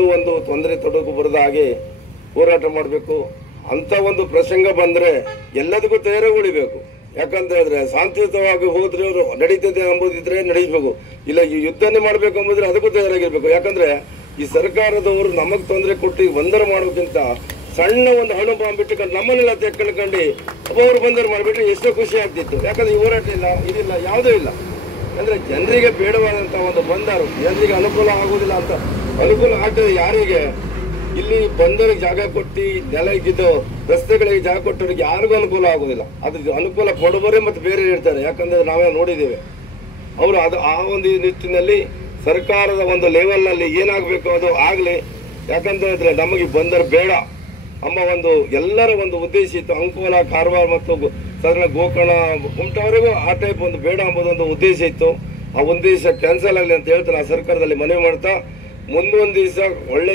ಒಂದು ತೊಂದರೆ ತೊಡಕು ಬರದ ಹಾಗೆ ಹೋರಾಟ ಮಾಡಬೇಕು ಅಂತ ಒಂದು ಪ್ರಸಂಗ ಬಂದ್ರೆ ಎಲ್ಲದಕ್ಕೂ ತಯಾರಾಗಿ ಉಳಿಬೇಕು. ಯಾಕಂತ ಹೇಳಿದ್ರೆ ಶಾಂತಿಯುತವಾಗಿ ಹೋದ್ರೆ ಅವರು ನಡೀತದೆ ಎಂಬುದಿದ್ರೆ ನಡೀಬೇಕು, ಇಲ್ಲ ಈ ಯುದ್ಧನೇ ಮಾಡ್ಬೇಕು ಎಂಬುದ್ರೆ ಅದಕ್ಕೂ ತಯಾರಾಗಿರ್ಬೇಕು. ಯಾಕಂದ್ರೆ ಈ ಸರ್ಕಾರದವರು ನಮಗ್ ತೊಂದರೆ ಕೊಟ್ಟು ಬಂದರ್ ಮಾಡೋಕ್ಕಿಂತ ಸಣ್ಣ ಒಂದು ಹಣ್ಣು ಬಾಂಬ್ ಬಿಟ್ಟುಕೊಂಡು ನಮ್ಮನ್ನೆಲ್ಲ ತೆಕ್ಕೊಂಡು ಅವರು ಬಂದರ್ ಮಾಡಿಬಿಟ್ರೆ ಎಷ್ಟೋ ಖುಷಿ ಆಗ್ತಿತ್ತು. ಯಾಕಂದ್ರೆ ಈ ಹೋರಾಟ ಇಲ್ಲ, ಇದಿಲ್ಲ, ಯಾವುದೂ ಇಲ್ಲ. ಅಂದ್ರೆ ಜನರಿಗೆ ಬೇಡವಾದಂತಹ ಒಂದು ಬಂದರು ಜನರಿಗೆ ಅನುಕೂಲ ಆಗುವುದಿಲ್ಲ ಅಂತ ಅನುಕೂಲ ಆಗ್ತದೆ ಯಾರಿಗೆ ಇಲ್ಲಿ ಬಂದರಿಗೆ ಜಾಗ ಕೊಟ್ಟು ನೆಲಗಿದ್ದು ರಸ್ತೆಗಳಿಗೆ ಜಾಗ ಕೊಟ್ಟವರಿಗೆ ಯಾರಿಗೂ ಅನುಕೂಲ ಆಗುದಿಲ್ಲ. ಅದು ಅನುಕೂಲ ಕೊಡುವರೇ ಮತ್ತೆ ಬೇರೆ ಇರ್ತಾರೆ. ಯಾಕಂದ್ರೆ ನಾವೇ ನೋಡಿದ್ದೇವೆ ಅವರು ಅದು ಆ ಒಂದು ನಿಟ್ಟಿನಲ್ಲಿ ಸರ್ಕಾರದ ಒಂದು ಲೆವೆಲ್ ನಲ್ಲಿ ಏನಾಗಬೇಕು ಅದು ಆಗ್ಲಿ. ಯಾಕಂತ ಹೇಳಿದ್ರೆ ನಮಗೆ ಬಂದರ್ ಬೇಡ ನಮ್ಮ ಒಂದು ಎಲ್ಲರ ಒಂದು ಉದ್ದೇಶ ಇತ್ತು. ಅಂಕೋಲ, ಕಾರವಾರ ಮತ್ತು ಸಾಧಾರಣ ಗೋಕರ್ಣ, ಕುಮಟವರೆಗೂ ಆ ಟೈಪ್ ಒಂದು ಬೇಡ ಎಂಬುದೊಂದು ಉದ್ದೇಶ ಇತ್ತು. ಆ ಉದ್ದೇಶ ಕ್ಯಾನ್ಸಲ್ ಆಗಲಿ ಅಂತ ಹೇಳ್ತಾ ನಾನು ಸರ್ಕಾರದಲ್ಲಿ ಮನವಿ ಮಾಡ್ತಾ ಮುಂದೊಂದು ದಿವಸ ಒಳ್ಳೆ